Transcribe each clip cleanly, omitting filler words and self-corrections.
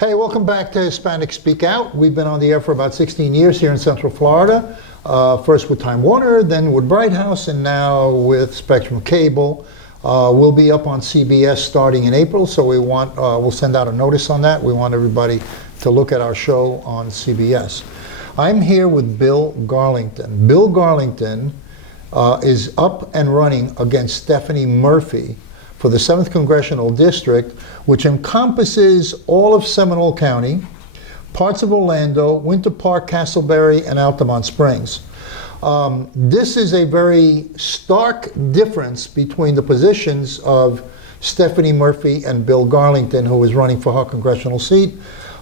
Hey, welcome back to Hispanic Speak Out. We've been on the air for about 16 years here in Central Florida. First with Time Warner, then with Bright House, and now with Spectrum Cable. We'll be up on CBS starting in April, so we'll send out a notice on that. We want everybody to look at our show on CBS. I'm here with Bill Garlington. Bill Garlington is up and running against Stephanie Murphy for the 7th Congressional District, which encompasses all of Seminole County, parts of Orlando, Winter Park, Castleberry, and Altamont Springs. This is a very stark difference between the positions of Stephanie Murphy and Bill Garlington, who is running for her congressional seat.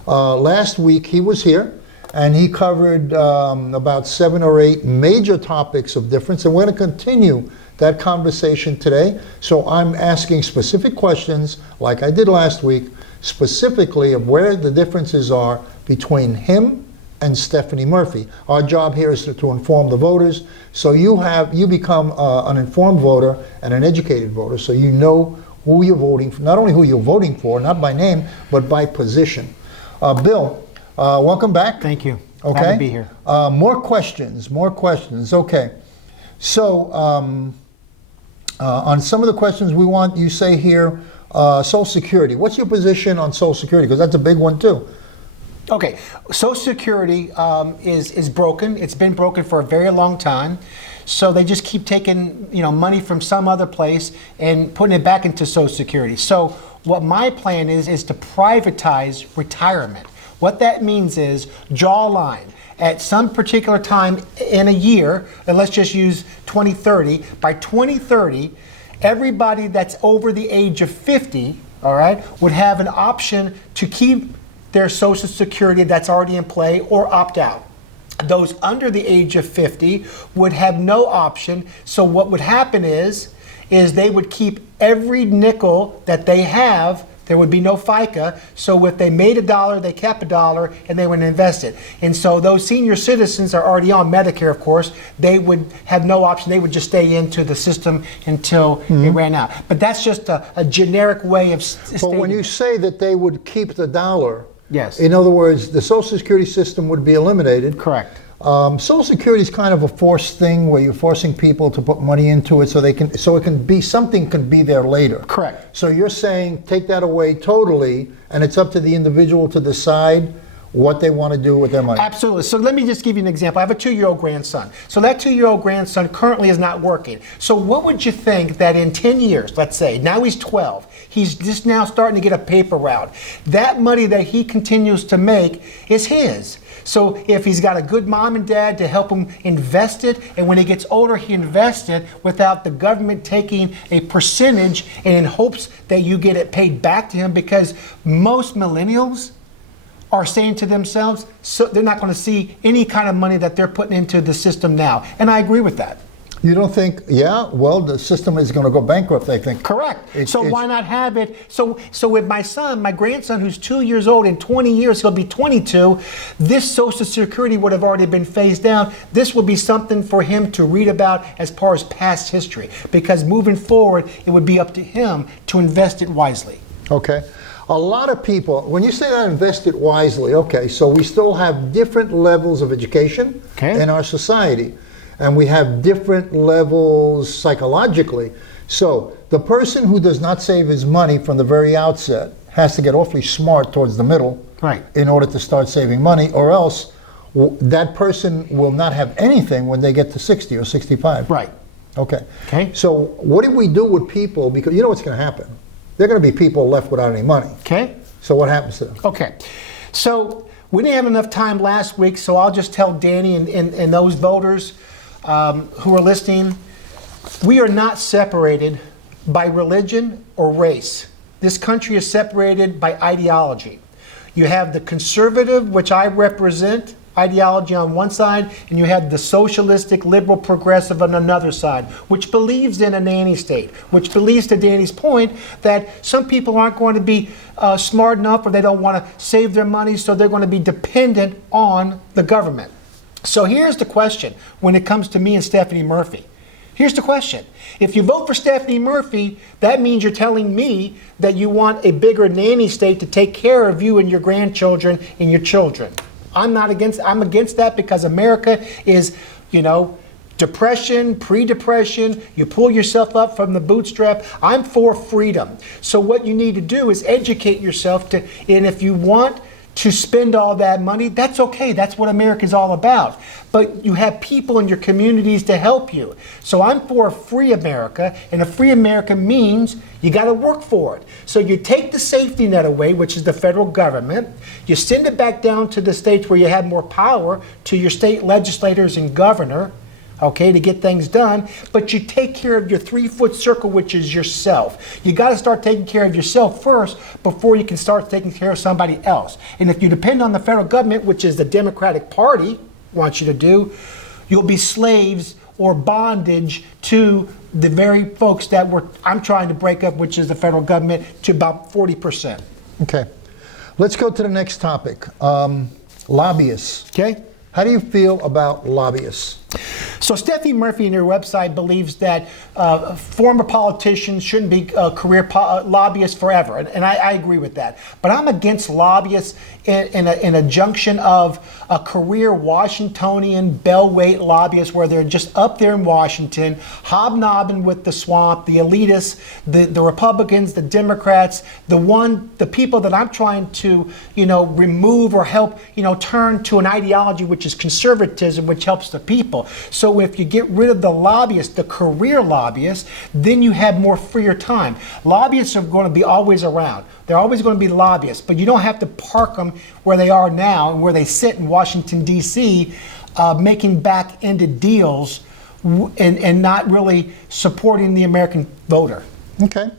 Last week he was here and he covered about 7 or 8 major topics of difference, and we're going to continue that conversation today. So I'm asking specific questions, like I did last week, specifically of where the differences are between him and Stephanie Murphy. Our job here is to inform the voters, so you become an informed voter and an educated voter, so you know who you're voting for, not only who you're voting for, not by name, but by position. Bill, welcome back. Thank you. Okay. Glad to be here. More questions. Okay. So, on some of the questions we want, you say here, Social Security. What's your position on Social Security? Because that's a big one too. Okay, Social Security is broken. It's been broken for a very long time. So they just keep taking money from some other place and putting it back into Social Security. So what my plan is to privatize retirement. What that means is draw a line. At some particular time in a year, and let's just use 2030, by 2030, everybody that's over the age of 50, all right, would have an option to keep their Social Security that's already in play or opt out. Those under the age of 50 would have no option. So what would happen is they would keep every nickel that they have. There would be no FICA, so if they made $1, they kept $1, and they would invest it. And so those senior citizens are already on Medicare, of course. They would have no option. They would just stay into the system until it ran out. But that's just a generic way of stating. But when you say that they would keep the dollar, yes. In other words, the Social Security system would be eliminated. Correct. Social Security is kind of a forced thing where you're forcing people to put money into it so it can be something can be there later. Correct. So you're saying take that away totally, and it's up to the individual to decide what they want to do with their money. Absolutely. So let me just give you an example. I have a 2-year-old grandson. So that 2-year-old grandson currently is not working. So what would you think that in 10 years, let's say, now he's 12, he's just now starting to get a paper route. That money that he continues to make is his. So if he's got a good mom and dad to help him invest it, and when he gets older, he invests it without the government taking a percentage and in hopes that you get it paid back to him, because most millennials are saying to themselves, so they're not going to see any kind of money that they're putting into the system now. And I agree with that. You don't think, the system is going to go bankrupt, I think. Correct. So why not have it? So with my grandson, who's 2 years old, in 20 years, he'll be 22, this Social Security would have already been phased out. This will be something for him to read about as far as past history, because moving forward, it would be up to him to invest it wisely. Okay. A lot of people, when you say that invest it wisely, okay, so we still have different levels of education in our society. And we have different levels psychologically. So the person who does not save his money from the very outset has to get awfully smart towards the middle in order to start saving money, or else that person will not have anything when they get to 60 or 65. Right. Okay. So what do we do with people? Because you know what's going to happen. There are going to be people left without any money. Okay. So what happens to them? Okay. So we didn't have enough time last week, so I'll just tell Danny and those voters who are listening, we are not separated by religion or race. This country is separated by ideology. You have the conservative, which I represent, ideology on one side, and you have the socialistic, liberal, progressive on another side, which believes in a nanny state, which believes, to Danny's point, that some people aren't going to be smart enough, or they don't want to save their money, so they're going to be dependent on the government. So here's the question when it comes to me and Stephanie Murphy. Here's the question. If you vote for Stephanie Murphy, that means you're telling me that you want a bigger nanny state to take care of you and your grandchildren and your children. I'm against that because America is, depression, pre-depression, you pull yourself up from the bootstrap. I'm for freedom. So what you need to do is educate yourself and if you want to spend all that money, that's okay. That's what America's all about. But you have people in your communities to help you. So I'm for a free America, and a free America means you got to work for it. So you take the safety net away, which is the federal government, you send it back down to the states where you have more power, to your state legislators and governor, okay, to get things done, but you take care of your 3-foot circle, which is yourself. You got to start taking care of yourself first before you can start taking care of somebody else. And if you depend on the federal government, which is the Democratic Party wants you to do, you'll be slaves or bondage to the very folks that I'm trying to break up, which is the federal government, to about 40%. Okay. Let's go to the next topic. Lobbyists. Okay. How do you feel about lobbyists? So Stephanie Murphy in her website believes that former politicians shouldn't be career lobbyists forever, and I agree with that. But I'm against lobbyists in a junction of a career Washingtonian bellweight lobbyist where they're just up there in Washington, hobnobbing with the swamp, the elitists, the Republicans, the Democrats, the people that I'm trying to remove or help turn to an ideology which is conservatism, which helps the people. So if you get rid of the lobbyists, the career lobbyists, then you have more freer time. Lobbyists are going to be always around. They're always going to be lobbyists, but you don't have to park them where they are now and where they sit in Washington, D.C., making back-ended deals and not really supporting the American voter. Okay.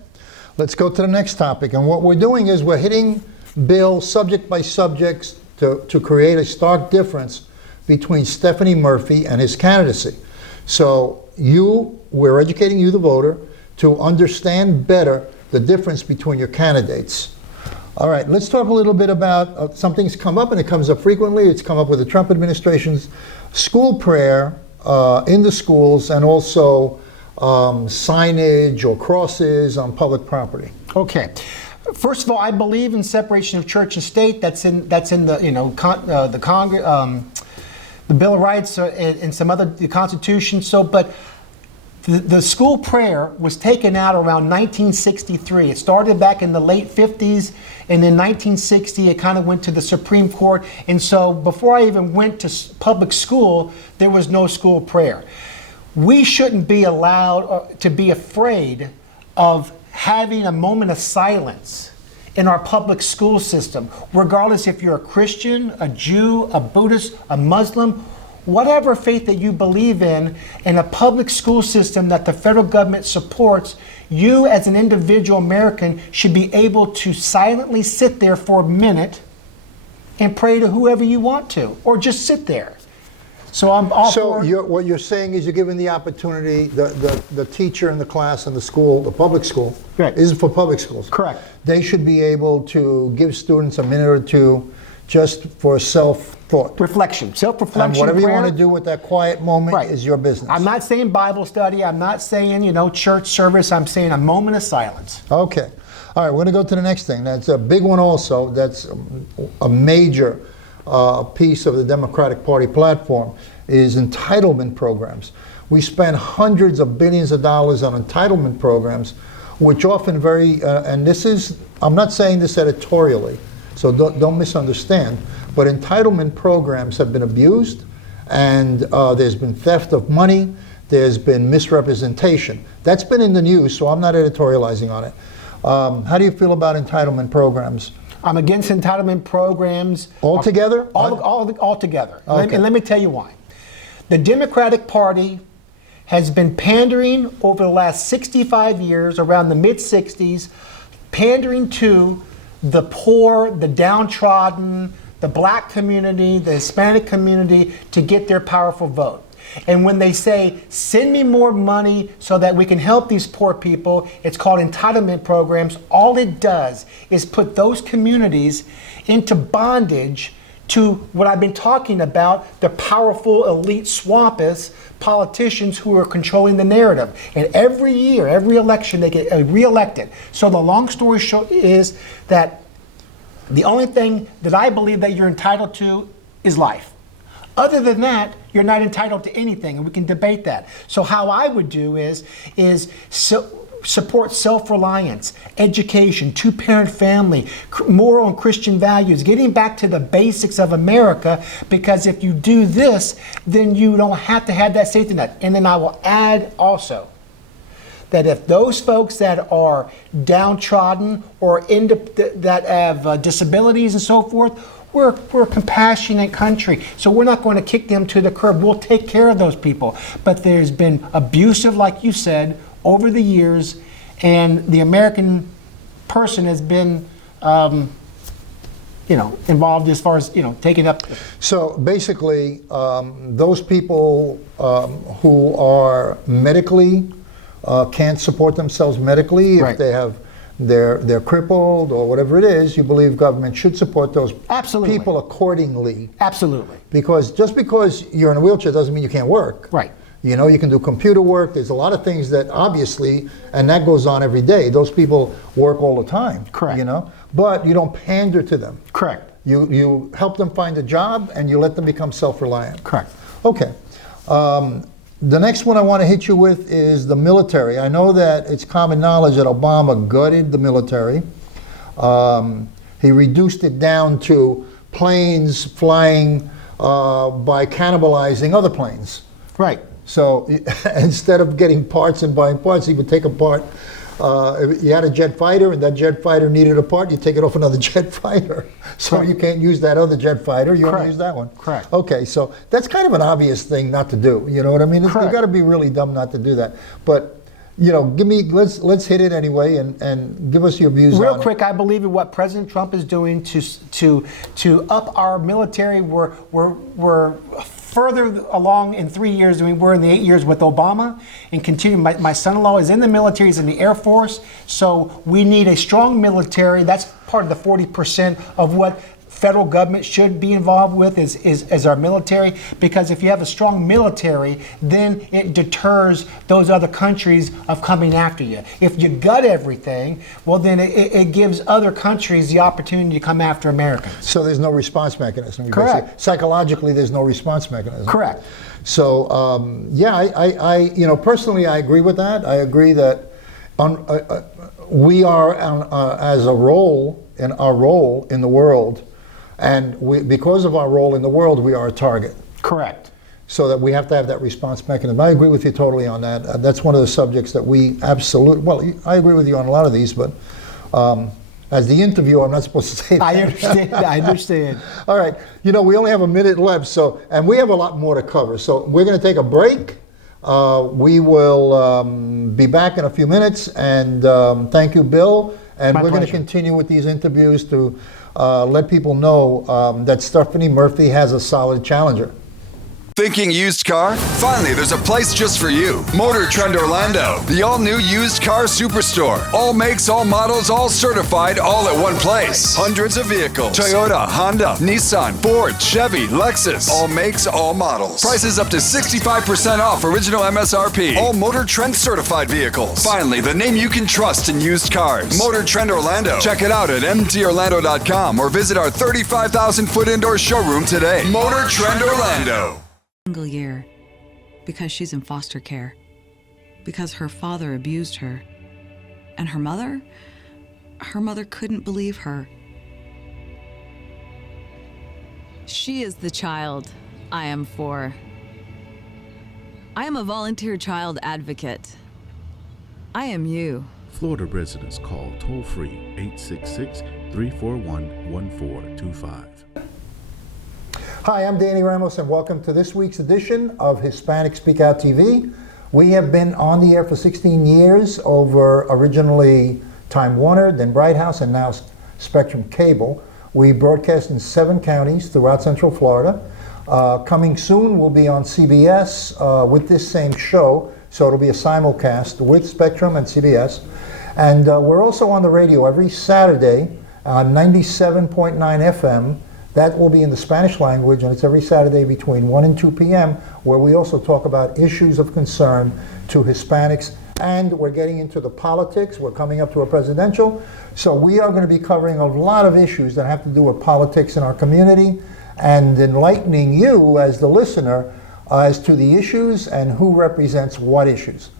Let's go to the next topic. And what we're doing is we're hitting bills subject by subject to create a stark difference between Stephanie Murphy and his candidacy. So we're educating you, the voter, to understand better the difference between your candidates. All right, let's talk a little bit about something's come up, and it comes up frequently. It's come up with the Trump administration's school prayer in the schools, and also signage or crosses on public property. Okay. First of all, I believe in separation of church and state. That's in the Congress. The Bill of Rights and the Constitution. But the school prayer was taken out around 1963. It started back in the late 50s, and in 1960 it kind of went to the Supreme Court. And so before I even went to public school, there was no school prayer. We shouldn't be allowed to be afraid of having a moment of silence in our public school system, regardless if you're a Christian, a Jew, a Buddhist, a Muslim, whatever faith that you believe in a public school system that the federal government supports, you as an individual American should be able to silently sit there for a minute and pray to whoever you want to, or just sit there. So I'm all for... So what you're saying is you're giving the opportunity, the teacher in the class in the school, the public school, Right. is for public schools. Correct. They should be able to give students a minute or two just for self-thought. Reflection, self-reflection. And whatever you prayer. want to do with that quiet moment Right. is your business. I'm not saying Bible study. I'm not saying, church service. I'm saying a moment of silence. Okay. All right, we're going to go to the next thing. That's a big one also. That's a major piece of the Democratic Party platform is entitlement programs. We spend hundreds of billions of dollars on entitlement programs, which often and this is, I'm not saying this editorially, so don't misunderstand, but entitlement programs have been abused, and there's been theft of money, there's been misrepresentation. That's been in the news, so I'm not editorializing on it. How do you feel about entitlement programs? I'm against entitlement programs. Altogether? Altogether. Okay. And let me tell you why. The Democratic Party has been pandering over the last 65 years, around the mid-60s, pandering to the poor, the downtrodden, the black community, the Hispanic community to get their powerful vote. And when they say, send me more money so that we can help these poor people, it's called entitlement programs. All it does is put those communities into bondage to what I've been talking about, the powerful elite swampists, politicians who are controlling the narrative. And every year, every election, they get reelected. So the long story short is that the only thing that I believe that you're entitled to is life. Other than that, you're not entitled to anything, and we can debate that. So how I would do is support self-reliance, education, two-parent family, moral and Christian values, getting back to the basics of America, because if you do this, then you don't have to have that safety net. And then I will add also that if those folks that are downtrodden or that have disabilities and so forth, we're a compassionate country, so we're not going to kick them to the curb. We'll take care of those people. But there's been abusive, like you said, over the years, and the American person has been, involved as far as, taking up. So basically, those people who are medically, can't support themselves medically, if they have, they're crippled or whatever it is, you believe government should support those people accordingly. Absolutely. Because just because you're in a wheelchair doesn't mean you can't work. Right. You can do computer work. There's a lot of things that obviously, and that goes on every day. Those people work all the time. Correct. But you don't pander to them. Correct. You help them find a job and you let them become self-reliant. Correct. Okay. The next one I want to hit you with is the military. I know that it's common knowledge that Obama gutted the military. He reduced it down to planes flying by cannibalizing other planes. Right. So instead of getting parts and buying parts, he would take apart. If you had a jet fighter and that jet fighter needed a part, you take it off another jet fighter. So Correct. you can't use that other jet fighter, you only use that one. Correct. Okay, so that's kind of an obvious thing not to do. You know what I mean? You've got to be really dumb not to do that. But let's hit it anyway and give us your views on it. Real quick, I believe in what President Trump is doing to up our military. We're further along in 3 years than we were in the 8 years with Obama, and continue. My son-in-law is in the military, he's in the Air Force, so we need a strong military. That's part of the 40% of what federal government should be involved with is our military, because if you have a strong military, then it deters those other countries of coming after you. If you gut everything, well then it gives other countries the opportunity to come after Americans. So there's no response mechanism. Correct. Psychologically, there's no response mechanism. Correct. So I personally I agree with that. I agree that we are as a role in our role in the world. And because of our role in the world, we are a target. Correct. So that we have to have that response mechanism. I agree with you totally on that. That's one of the subjects that we absolutely, well, I agree with you on a lot of these, but as the interviewer, I'm not supposed to say that. I understand. I understand. All right. We only have a minute left, and we have a lot more to cover. So we're going to take a break. We will be back in a few minutes, and thank you, Bill. And we're going to continue with these interviews to let people know that Stephanie Murphy has a solid challenger. Thinking used car? Finally, there's a place just for you. Motor Trend Orlando, the all-new used car superstore. All makes, all models, all certified, all at one place. Hundreds of vehicles. Toyota, Honda, Nissan, Ford, Chevy, Lexus. All makes, all models. Prices up to 65% off original MSRP. All Motor Trend certified vehicles. Finally, the name you can trust in used cars. Motor Trend Orlando. Check it out at mtorlando.com or visit our 35,000-foot indoor showroom today. Motor Trend Orlando. Single year because she's in foster care, because her father abused her, and her mother couldn't believe her. She is the child I am for. I am a volunteer child advocate. I am you. Florida residents call toll-free 866-341-1425. Hi, I'm Danny Ramos, and welcome to this week's edition of Hispanic Speak Out TV. We have been on the air for 16 years over originally Time Warner, then Bright House, and now Spectrum Cable. We broadcast in 7 counties throughout Central Florida. Coming soon, we'll be on CBS with this same show, so it'll be a simulcast with Spectrum and CBS. And we're also on the radio every Saturday on 97.9 FM. That will be in the Spanish language, and it's every Saturday between 1 and 2 p.m., where we also talk about issues of concern to Hispanics, and we're getting into the politics. We're coming up to a presidential, so we are going to be covering a lot of issues that have to do with politics in our community and enlightening you as the listener as to the issues and who represents what issues.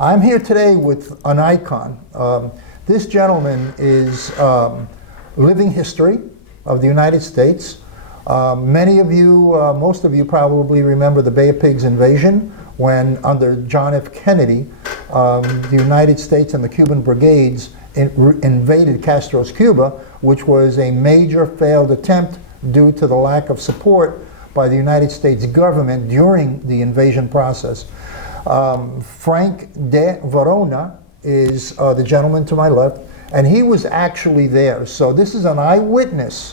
I'm here today with an icon. This gentleman is living history of the United States. Many of you, most of you probably remember the Bay of Pigs invasion when under John F. Kennedy, the United States and the Cuban brigades invaded Castro's Cuba, which was a major failed attempt due to the lack of support by the United States government during the invasion process. Frank de Verona is the gentleman to my left, and he was actually there. So this is an eyewitness,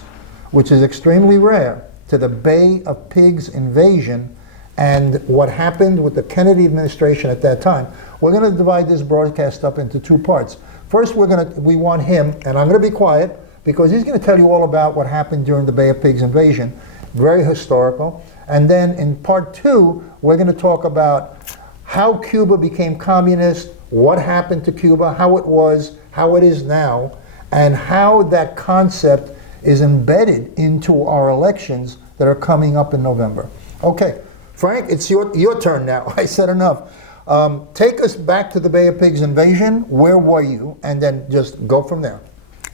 which is extremely rare, to the Bay of Pigs invasion and what happened with the Kennedy administration at that time. We're going to divide this broadcast up into two parts. First, we want him, and I'm going to be quiet because he's going to tell you all about what happened during the Bay of Pigs invasion, very historical. And then in part two, we're going to talk about how Cuba became communist, what happened to Cuba, how it was, how it is now, and how that concept is embedded into our elections that are coming up in November. Okay, Frank, it's your turn now. I said enough. Take us back to the Bay of Pigs invasion. Where were you? And then just go from there.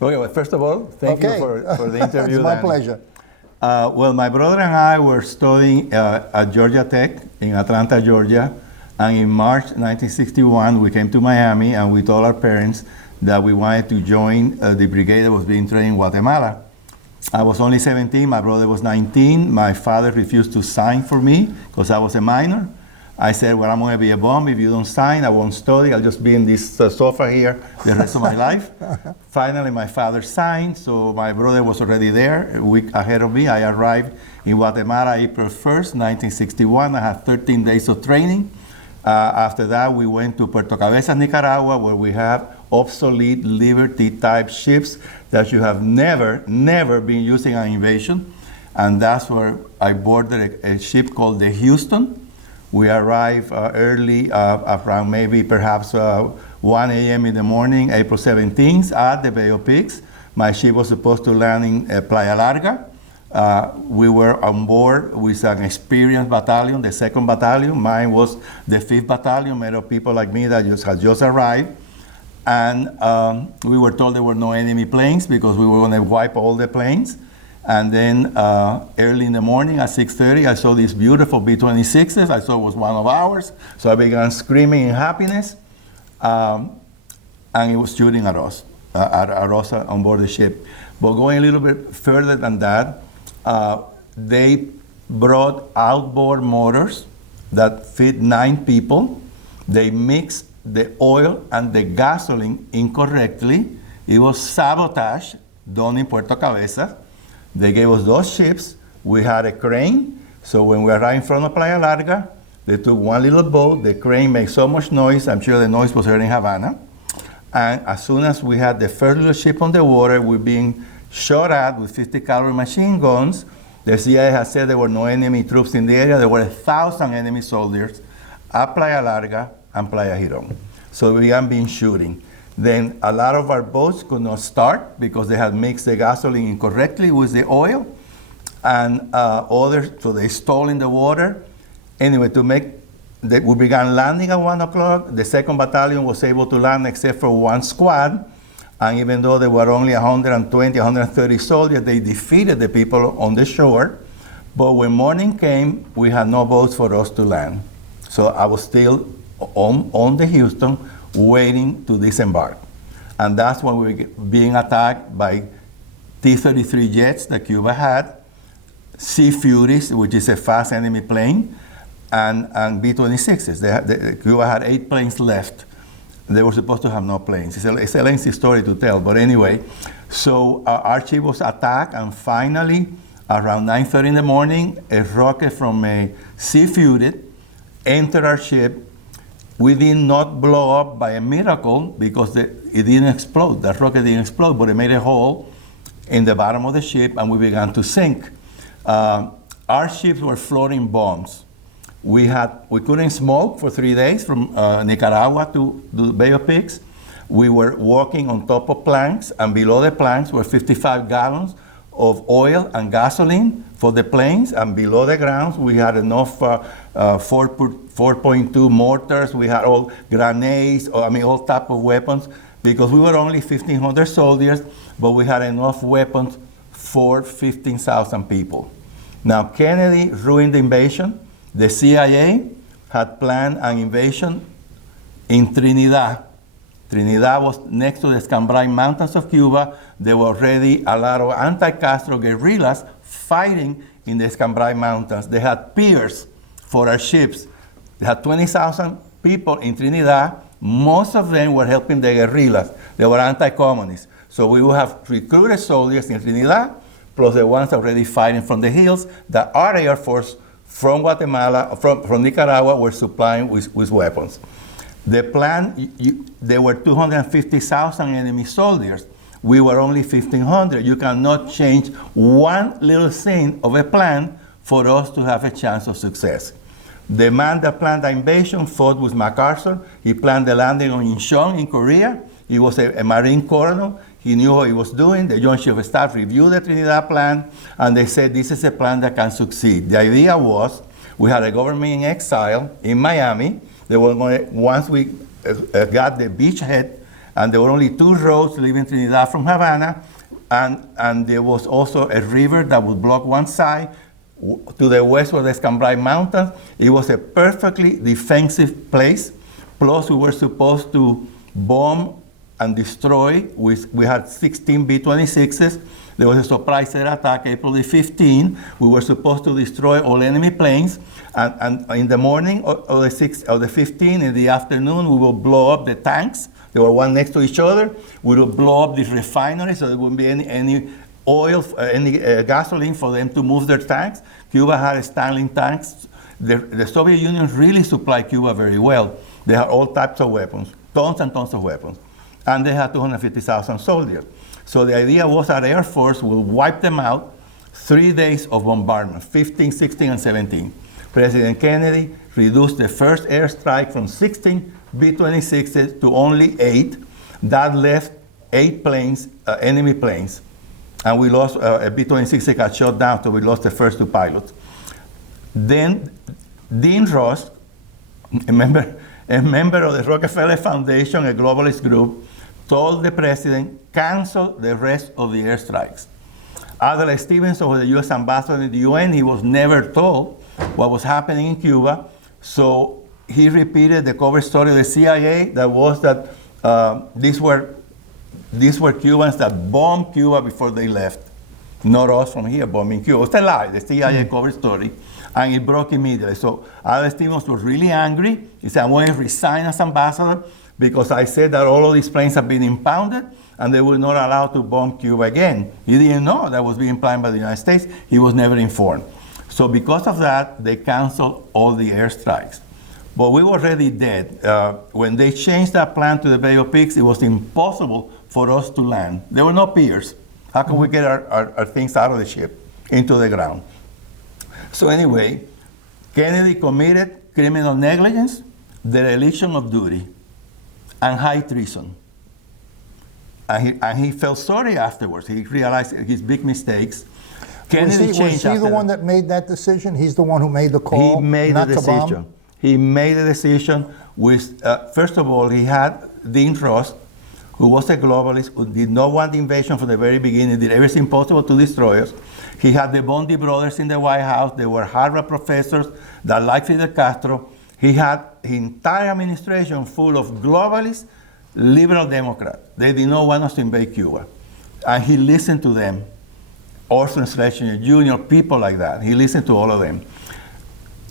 Okay, well, first of all, thank you for the interview. It's my Danny. pleasure. Well, my brother and I were studying at Georgia Tech in Atlanta, Georgia. And in March 1961, we came to Miami and we told our parents that we wanted to join the brigade that was being trained in Guatemala. I was only 17, my brother was 19. My father refused to sign for me because I was a minor. I said, well, I'm going to be a bum. If you don't sign, I won't study. I'll just be in this sofa here the rest of my life. Finally, my father signed, so my brother was already there a week ahead of me. I arrived in Guatemala April 1st, 1961. I had 13 days of training. After that, we went to Puerto Cabezas, Nicaragua, where we have obsolete Liberty-type ships that you have never been using an invasion. And that's where I boarded a ship called the Houston. We arrived early, around maybe perhaps 1 a.m. in the morning, April 17th, at the Bay of Pigs. My ship was supposed to land in Playa Larga. We were on board with an experienced battalion, the 2nd Battalion. Mine was the 5th Battalion, made of people like me that had just arrived. And we were told there were no enemy planes because we were going to wipe all the planes. And then early in the morning at 6:30, I saw these beautiful B-26s. I saw it was one of ours. So I began screaming in happiness. And it was shooting at us on board the ship. But going a little bit further than that, they brought outboard motors that fit 9 people. They mixed the oil and the gasoline incorrectly. It was sabotage done in Puerto Cabezas. They gave us those ships. We had a crane. So when we arrived in front of Playa Larga, they took one little boat. The crane made so much noise. I'm sure the noise was heard in Havana. And as soon as we had the first little ship on the water, we being shot at with 50 caliber machine guns. The CIA had said there were no enemy troops in the area. There were 1,000 enemy soldiers at Playa Larga and Playa Girón. So we began being shooting. Then a lot of our boats could not start because they had mixed the gasoline incorrectly with the oil. And others, so they stalled in the water. Anyway, we began landing at 1 o'clock. The 2nd Battalion was able to land except for one squad. And even though there were only 120, 130 soldiers, they defeated the people on the shore. But when morning came, we had no boats for us to land. So I was still on the Houston waiting to disembark. And that's when we were being attacked by T-33 jets that Cuba had, Sea Furies, which is a fast enemy plane, and B-26s. Cuba had 8 planes left. They were supposed to have no planes. It's a lengthy story to tell, but anyway. So our ship was attacked, and finally, around 9:30 in the morning, a rocket from a Sea Fury entered our ship. We did not blow up by a miracle because it didn't explode. That rocket didn't explode, but it made a hole in the bottom of the ship, and we began to sink. Our ships were floating bombs. We couldn't smoke for 3 days from Nicaragua to the Bay of Pigs. We were walking on top of planks, and below the planks were 55 gallons of oil and gasoline for the planes, and below the ground we had enough 4.2 mortars. We had all grenades, all type of weapons, because we were only 1,500 soldiers, but we had enough weapons for 15,000 people. Now, Kennedy ruined the invasion. The CIA had planned an invasion in Trinidad. Trinidad was next to the Escambray Mountains of Cuba. There were already a lot of anti-Castro guerrillas fighting in the Escambray Mountains. They had piers for our ships. They had 20,000 people in Trinidad. Most of them were helping the guerrillas. They were anti-communists. So we would have recruited soldiers in Trinidad, plus the ones already fighting from the hills, that our Air Force from Guatemala, from Nicaragua, were supplying with weapons. The plan, there were 250,000 enemy soldiers. We were only 1,500. You cannot change one little thing of a plan for us to have a chance of success. The man that planned the invasion fought with MacArthur. He planned the landing on Incheon in Korea. He was a Marine colonel. He knew what he was doing. The Joint Chief of Staff reviewed the Trinidad plan, and they said this is a plan that can succeed. The idea was we had a government in exile in Miami. There were once we got the beachhead, and there were only 2 roads leaving Trinidad from Havana, and there was also a river that would block one side. To the west was the Escambray Mountains. It was a perfectly defensive place. Plus, we were supposed to bomb and destroy. We had 16 B-26s. There was a surprise air attack April the 15th. We were supposed to destroy all enemy planes. And in the morning of the 15th, in the afternoon, we will blow up the tanks. They were one next to each other. We will blow up the refinery, so there wouldn't be any oil, any gasoline for them to move their tanks. Cuba had Stanley tanks. The Soviet Union really supplied Cuba very well. They had all types of weapons, tons and tons of weapons. And they had 250,000 soldiers. So the idea was our Air Force will wipe them out. 3 days of bombardment, 15, 16, and 17. President Kennedy reduced the first airstrike from 16 B-26s to only 8. That left 8 planes, enemy planes. And we lost a B-26 that got shot down, so we lost the first 2 pilots. Then Dean Ross, a member of the Rockefeller Foundation, a globalist group, told the president, cancel the rest of the airstrikes. Adlai Stevenson was the U.S. ambassador in the UN. He was never told what was happening in Cuba, so he repeated the cover story of the CIA that was that these were Cubans that bombed Cuba before they left, not us from here bombing Cuba. It was a lie, the CIA cover story, and it broke immediately. So Adlai Stevenson was really angry. He said, I'm going to resign as ambassador because I said that all of these planes have been impounded and they were not allowed to bomb Cuba again. He didn't know that was being planned by the United States. He was never informed. So because of that, they canceled all the airstrikes. But we were already dead. When they changed that plan to the Bay of Pigs, it was impossible for us to land. There were no piers. How can we get our things out of the ship into the ground? So anyway, Kennedy committed criminal negligence, dereliction of duty, and high treason. And he felt sorry afterwards. He realized his big mistakes. Kennedy changed was he the one that made that decision? He's the one who made the call. He made the decision. He made a decision with, first of all, he had Dean Ross, who was a globalist, who did not want the invasion from the very beginning, did everything possible to destroy us. He had the Bondi brothers in the White House. They were Harvard professors that liked Fidel Castro. He had his entire administration full of globalists, liberal Democrats. They did not want us to invade Cuba. And he listened to them. Orson Schlesinger Jr., people like that. He listened to all of them.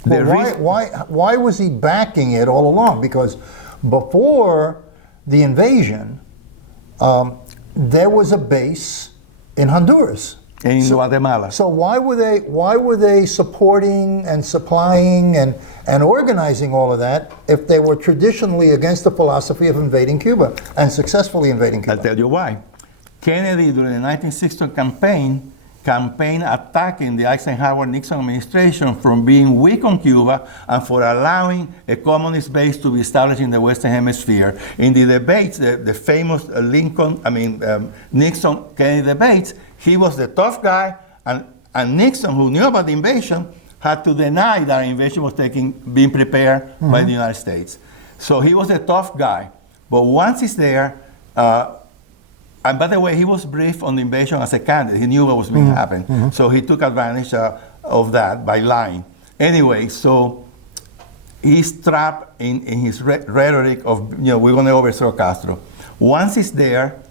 Why was he backing it all along? Because before the invasion, there was a base in Honduras. In Guatemala. So why were they supporting and supplying and organizing all of that if they were traditionally against the philosophy of invading Cuba and successfully invading Cuba? I'll tell you why. Kennedy, during the 1960 campaign attacking the Eisenhower-Nixon administration from being weak on Cuba and for allowing a communist base to be established in the Western Hemisphere. In the debates, the famous Nixon-Kennedy debates, he was the tough guy, and Nixon, who knew about the invasion, had to deny that invasion was being prepared by the United States. So he was a tough guy. But once he's there, and by the way, he was briefed on the invasion as a candidate. He knew what was going to happen. So he took advantage of that by lying. Anyway, so he's trapped in his rhetoric of, we're going to overthrow Castro. Once he's there,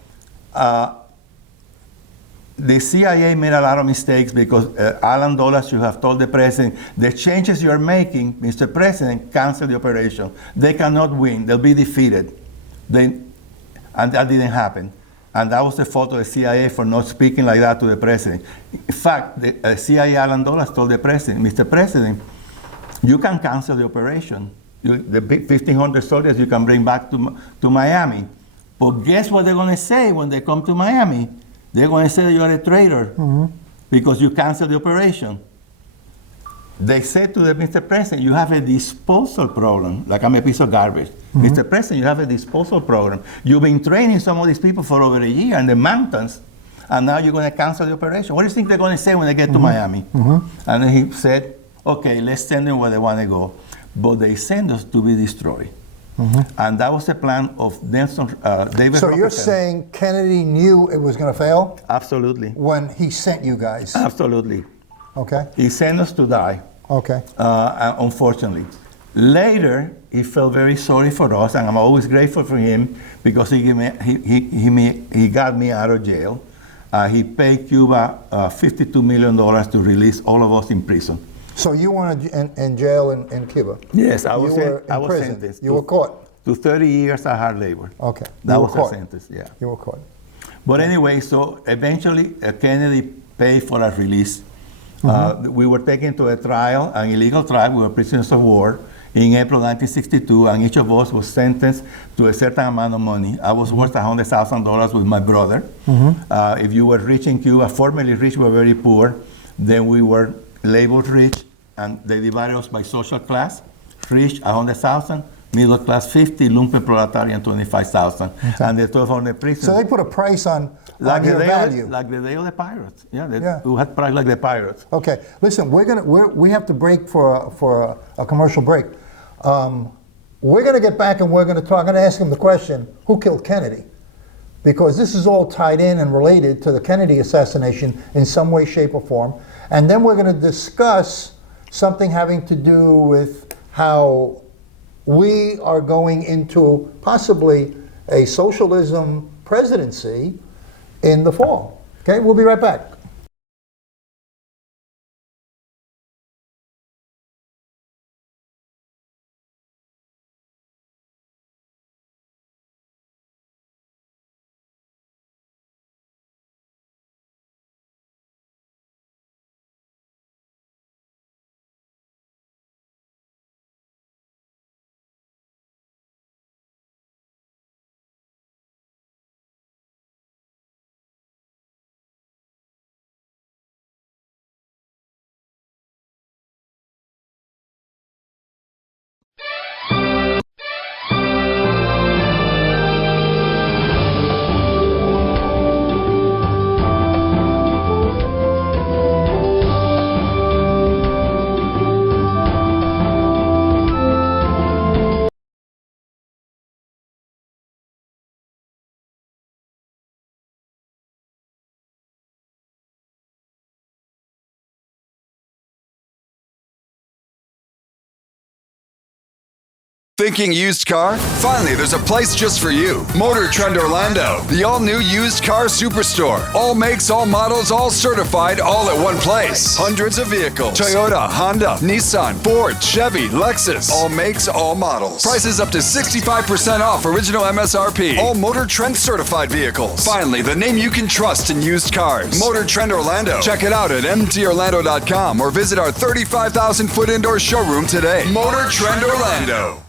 the CIA made a lot of mistakes because Alan Dulles should have told the president, the changes you're making, Mr. President, cancel the operation. They cannot win. They'll be defeated. And that didn't happen. And that was the fault of the CIA for not speaking like that to the president. In fact, the CIA Alan Dulles told the president, Mr. President, you can cancel the operation. The 1,500 soldiers you can bring back to Miami. But guess what they're going to say when they come to Miami? They're going to say that you're a traitor because you canceled the operation. They said to the Mr. President, you have a disposal problem, like I'm a piece of garbage. Mr. President, you have a disposal program. You've been training some of these people for over a year in the mountains, and now you're going to cancel the operation. What do you think they're going to say when they get to Miami? And he said, okay, let's send them where they want to go. But they send us to be destroyed. And that was the plan of David So Rockefeller. you're saying Kennedy knew it was going to fail Absolutely. when he sent you guys? Absolutely. Okay. He sent us to die. Okay. Unfortunately. Later, he felt very sorry for us, and I'm always grateful for him because he got me out of jail. He paid Cuba $52 million to release all of us in prison. So you were in jail in Cuba? Yes, I was prison. sentenced. You were caught? To 30 years of hard labor. Okay. That You were was caught. a sentence, yeah. You were caught. But anyway, so eventually Kennedy paid for our release. We were taken to a trial, an illegal trial. We were prisoners of war in April 1962, and each of us was sentenced to a certain amount of money. I was worth $100,000 with my brother. If you were rich in Cuba, formerly rich, we were very poor. Then we were labeled rich, and they divided us by social class. Rich, 100,000. Middle class, 50. Lumpen proletarian, 25,000. And the 1,200 prisoners. So they put a price on your value. Like the day of the pirates. Yeah, we had price like the pirates. Okay, listen, we have to break for a commercial break. We're going to get back and we're going to talk. I'm going to ask him the question, who killed Kennedy? Because this is all tied in and related to the Kennedy assassination in some way, shape, or form. And then we're going to discuss something having to do with how we are going into possibly a socialism presidency in the fall. Okay, we'll be right back. Thinking used car? Finally, there's a place just for you. Motor Trend Orlando, the all-new used car superstore. All makes, all models, all certified, all at one place. Hundreds of vehicles. Toyota, Honda, Nissan, Ford, Chevy, Lexus. All makes, all models. Prices up to 65% off original MSRP. All Motor Trend certified vehicles. Finally, the name you can trust in used cars. Motor Trend Orlando. Check it out at mtorlando.com or visit our 35,000-foot indoor showroom today. Motor Trend Orlando.